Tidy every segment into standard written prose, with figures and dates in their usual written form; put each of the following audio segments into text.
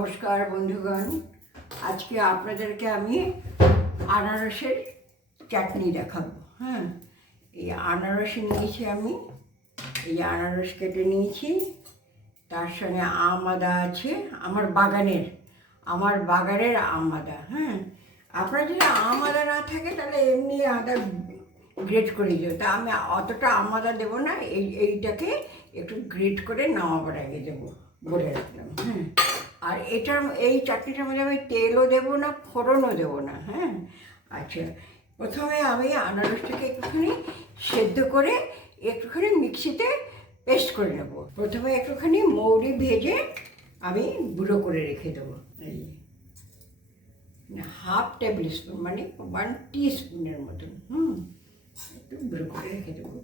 নমস্কার বন্ধুগণ, আজকে আপনাদেরকে আমি আনারসের চাটনি দেখাবো। এই আনারস নিয়েছি আমি, এই আনারস কেটে নিয়েছি, তার সঙ্গে আম আদা আছে আমার বাগানের আম আদা। আপনার যদি আম আদা না থাকে তাহলে এমনি আদা গ্রেট করে দিও, তা আমি অতটা আম আদা দেবো না, এইটাকে একটু গ্রেট করে নামাবার আগে দেবো বলে রাখলাম। আর এই চাটনিটার মধ্যে আমি তেলও দেবো না, ফোড়নও দেবো না। আচ্ছা, প্রথমে আমি আনারসটাকে একটুখানি সেদ্ধ করে একটুখানি মিক্সিতে পেস্ট করে নেব। প্রথমে একটুখানি মৌরি ভেজে আমি গুঁড়ো করে রেখে দেবো। এই 1/2 টেবিল স্পুন, মানে 1 টিস্পুনের মতন একটু গুঁড়ো করে রেখে দেবো।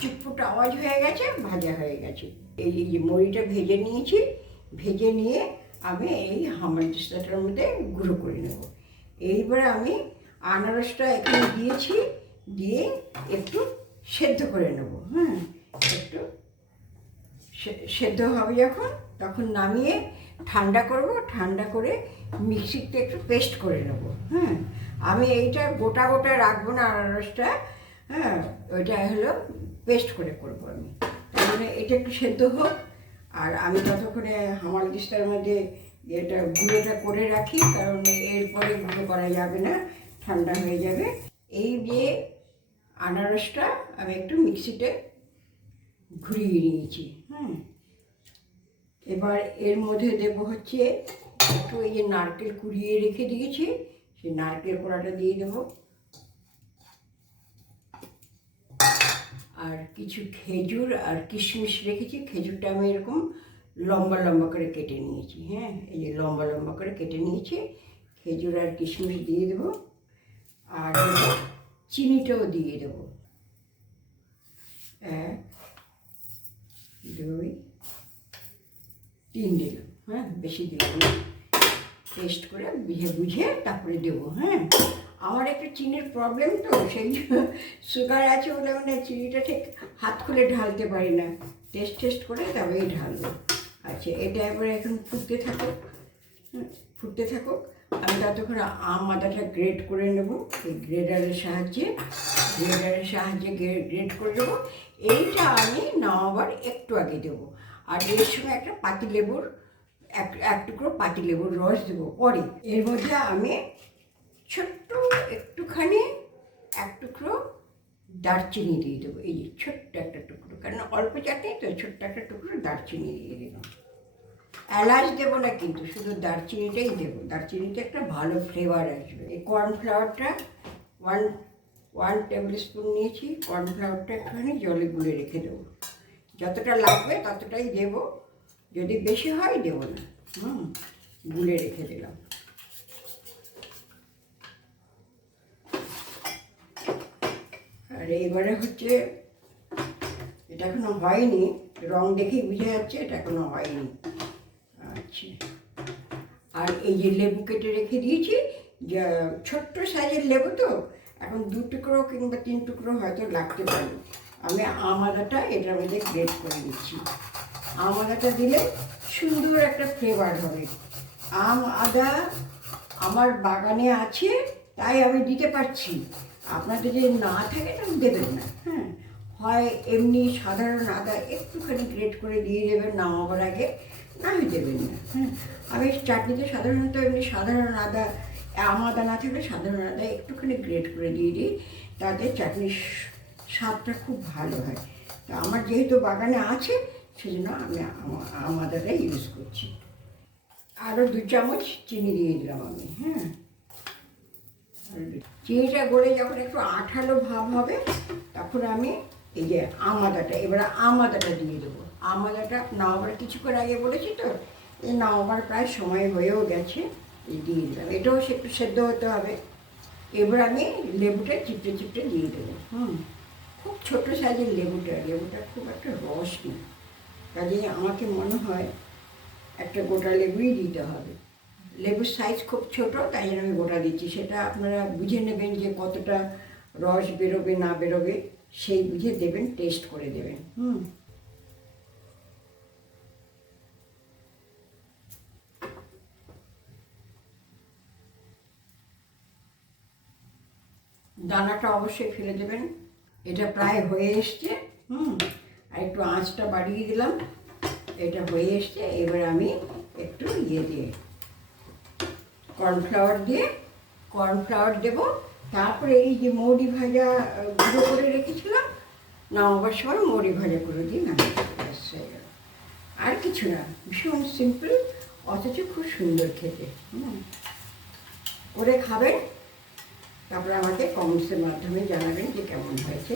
চুটপুট আওয়াজ হয়ে গেছে, ভাজা হয়ে গেছে। এই যে মুড়িটা ভেজে নিয়েছি, ভেজে নিয়ে আমি এই হামানদিস্তাটার মধ্যে গুঁড়ো করে নেব। এইবারে আমি আনারসটা এখানে দিয়েছি, দিয়ে একটু সেদ্ধ করে নেব। একটু সেদ্ধ হবে যখন, তখন নামিয়ে ঠান্ডা করব, ঠান্ডা করে মিক্সিতে একটু পেস্ট করে নেব। আমি এইটা গোটা গোটা রাখবো না আনারসটা, ওইটা হলো পেস্ট করে করবো আমি। তার মানে এটা একটু সেদ্ধ হোক, আর আমি ততক্ষণে হামানদিস্তার মধ্যে এটা গুঁড়োটা করে রাখি, কারণ এরপরে গুঁড়ো করা যাবে না, ঠান্ডা হয়ে যাবে। এই যে আনারসটা আমি একটু মিক্সিতে ঘুরিয়ে নিয়েছি। এবার এর মধ্যে দেবো হচ্ছে একটু এই যে নারকেল কুড়িয়ে রেখে দিয়েছি, সেই নারকেল কোড়াটা দিয়ে দেবো, আর কিছু খেজুর আর কিশমিশ রেখেছি। খেজুরটা আমি এরকম লম্বা লম্বা করে কেটে নিয়েছি। এই যে লম্বা লম্বা করে কেটে নিয়েছি, খেজুর আর কিশমিশ দিয়ে দেবো, আর চিনিটাও দিয়ে দেবো। 1 2 3 দিলাম, বেশি দিলাম না, টেস্ট করে বুঝে তারপরে দেবো। আমার একটা চিনির প্রবলেম, তো সেই সুগার আছে বলে আমি চিনিটা ঠিক হাত খুলে ঢালতে পারি না, টেস্ট করে তবেই ঢালবো। আচ্ছা, এটা এবারে এখন ফুটতে থাকুক। আমি ততক্ষণ আম আদাটা গ্রেট করে নেব, এই গ্রেটারের সাহায্যে গ্রেট করে দেবো। এইটা আমি নামাবার একটু আগে দেবো, আর এর সময় একটা পাতিলেবুর এক টুকরো পাতিলেবুর রস দেবো পরে। এর মধ্যে আমি ছোট্ট একটুখানি এক টুকরো দারচিনি দিয়ে দেবো, এই যে ছোট্ট একটা টুকরো, কারণ অল্প চাটনি তো, ছোট্ট একটা টুকরো দারচিনি দিয়ে দিলাম। এলাচ দেবো না কিন্তু, শুধু দারচিনিটাই দেবো, দারচিনিতে একটা ভালো ফ্লেভার আসবে। এই কর্নফ্লাওয়ারটা 1 টেবিল স্পুন নিয়েছি, কর্নফ্লাওয়ারটা একটুখানি জলে গুলে রেখে দেবো, যতটা লাগবে ততটাই দেবো, যদি বেশি হয় দেবো না। গুলে রেখে দিলাম। আর এবারে হচ্ছে, এটা এখনো হয়নি, রং দেখেই বুঝে যাচ্ছে এটা এখনো হয়নি। আচ্ছা, আর এই যে লেবু কেটে রেখে দিয়েছি, যে ছোট্ট সাইজের লেবু তো, এখন 2 টুকরো কিংবা 3 টুকরো হয়তো লাগতে পারে। আমি আম আদাটা এটার মধ্যে গ্রেট করে দিচ্ছি। আম আদাটা দিলে সুন্দর একটা ফ্লেভার হবে। আম আদা আমার বাগানে আছে, তাই আমি দিতে পারছি। আপনাদের যদি না থাকে তাহলে দেবেন না। হয় এমনি সাধারণ আদা একটুখানি গ্রেট করে দিয়ে দেবেন নামাবার আগে, না আমি দেবেন না। আমি চাটনিতে সাধারণত এমনি সাধারণ আদা, আম আদা না থাকলে সাধারণ আদা একটুখানি গ্রেট করে দিয়ে দিই, তাতে চাটনির স্বাদটা খুব ভালো হয়। তো আমার যেহেতু বাগানে আছে, সেজন্য আমি আম আদাটা ইউজ করছি। আরও 2 চামচ চিনি দিয়ে দিলাম আমি। চিনিটা গলে যখন একটু আঠালো ভাব হবে, তখন আমি এই যে আম আদাটা দিয়ে দেবো। আম আদাটা নামাবার কিছুক্ষণ আগে বলেছি তো, এই নামাবার প্রায় সময় হয়েও গেছে, এই দিয়ে দিলাম। এটাও একটু সেদ্ধ হতে হবে। এবার আমি লেবুটা চিপটে দিয়ে দেবো। খুব ছোটো সাইজের লেবুটা খুব একটা রস নেই, কাজে আমাকে মনে হয় একটা গোটা লেবুই দিতে হবে। লেবুর সাইজ খুব ছোট, তাই জন্য আমি গোটা দিচ্ছি। সেটা আপনারা বুঝে নেবেন যে কতটা রস বেরোবে না বেরোবে, সেই বুঝে দেবেন, টেস্ট করে দেবেন। দানাটা অবশ্যই ফেলে দেবেন। এটা প্রায় হয়ে এসছে। আর একটু আঁচটা বাড়িয়ে দিলাম। এটা হয়ে এসছে। এবার আমি একটু দিয়ে কর্নফ্লাওয়ার দেবো। তারপরে এই যে মৌরি ভাজা গুঁড়ো করে রেখেছিলাম, নামাবার সময় মৌরি ভাজা করে দিই না, আর কিছু না। ভীষণ সিম্পল, অথচ খুব সুন্দর খেতে। করে খাবেন, তারপরে আমাকে কমেন্টসের মাধ্যমে জানাবেন যে কেমন হয়েছে।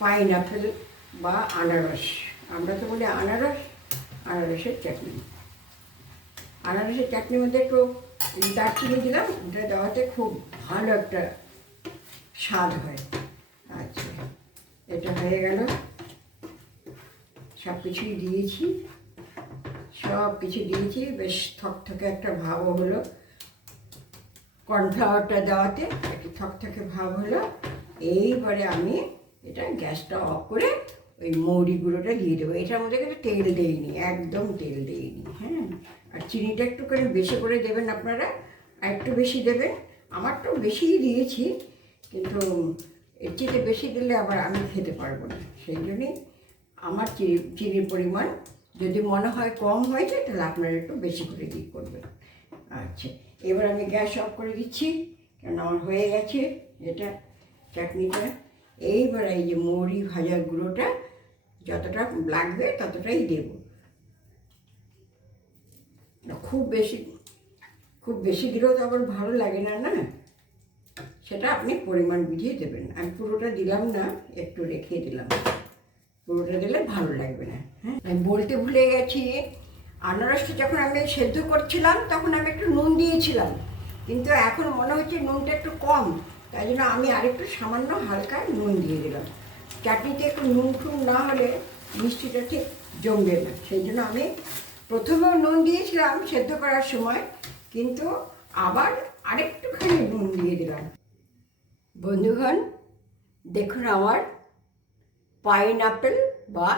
পাইনঅ্যাপেল বা আনারস, আমরা তো বলি আনারসের চাটনি। আনারসের চাটনির মধ্যে একটু দারচিনি দিলাম, ওটা দেওয়াতে খুব ভালো একটা স্বাদ হয়। আচ্ছা, এটা হয়ে গেল। সব কিছুই দিয়েছি, বেশ থকথকে একটা ভাবও হলো। কর্নফ্লাওয়ারটা দেওয়াতে একটু থকথকে ভাব হলো। এইবারে আমি এটা গ্যাসটা অফ করে ওই মৌরি গুঁড়োটা দিয়ে দেবো। এটার মধ্যে কিন্তু তেল দেইনি, একদম তেল দেইনি। হ্যাঁ, আর চিনিটা একটুখানি বেশি করে দেবেন আপনারা, আর একটু বেশি দেবেন। আমার তো বেশিই দিয়েছি, কিন্তু এর চেয়ে বেশি দিলে আবার আমি খেতে পারবো না। সেই জন্যই আমার চিনির পরিমাণ যদি মনে হয় কম হয়েছে, তাহলে আপনারা একটু বেশি করে করবেন। আচ্ছা, এবার আমি গ্যাস অফ করে দিচ্ছি, কেন আমার হয়ে গেছে এটা চাটনিটা। এইবার এই যে মৌরি ভাজা গুঁড়োটা যতটা লাগবে ততটাই দেব। খুব বেশি দিলেও তো আবার ভালো লাগে না, না? সেটা আপনি পরিমাণ বুঝিয়ে দেবেন। আমি পুরোটা দিলাম না, একটু রেখে দিলাম। পুরোটা দিলে ভালো লাগবে না। হ্যাঁ, আমি বলতে ভুলে গেছি, আনারসটা যখন আমি সেদ্ধ করছিলাম তখন আমি একটু নুন দিয়েছিলাম, কিন্তু এখন মনে হচ্ছে নুনটা একটু কম, তাই জন্য আমি আরেকটু সামান্য হালকা নুন দিয়ে দিলাম। চাটনিতে একটু নুন টুন না হলে মিষ্টিটা ঠিক জমবে না। সেই জন্য আমি প্রথমেও নুন দিয়েছিলাম সেদ্ধ করার সময়, কিন্তু আবার আরেকটুখানি নুন দিয়ে দিলাম। বন্ধুগণ, দেখুন আমার পাইনঅ্যাপেল বা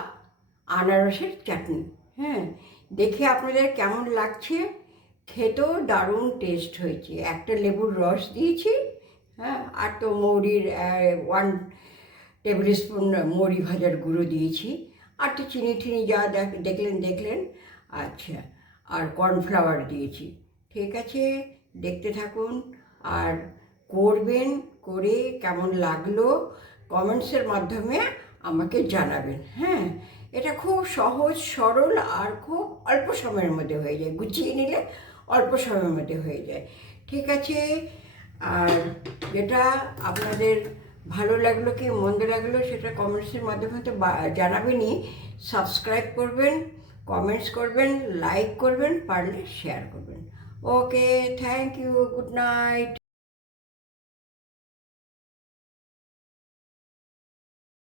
আনারসের চাটনি। হ্যাঁ, দেখে আপনাদের কেমন লাগছে? খেতেও দারুণ টেস্ট হয়েছে। একটা লেবুর রস দিয়েছি, হ্যাঁ, আর তো মৌরির 1 টেবিল স্পুন মৌরি ভাজার গুঁড়ো দিয়েছি, আর তো চিনি টিনি যা দেখলেন। আচ্ছা, আর কর্নফ্লাওয়ার দিয়েছি। ঠিক আছে, দেখতে থাকুন আর করবেন। করে কেমন লাগলো কমেন্টসের মাধ্যমে আমাকে জানাবেন। হ্যাঁ, এটা খুব সহজ সরল আর খুব অল্প সময়ের মধ্যে হয়ে যায়, গুছিয়ে নিলে অল্প সময়ের মধ্যে হয়ে যায়। ঠিক আছে, আর যেটা আপনাদের ভালো লাগলো কি মন্দ লাগলো সেটা কমেন্টসের মাধ্যমে তো জানাবেনই। সাবস্ক্রাইব করবেন, কমেন্টস করবেন, লাইক করবেন, পারলে শেয়ার করবেন। ওকে, থ্যাংক ইউ, গুড নাইট।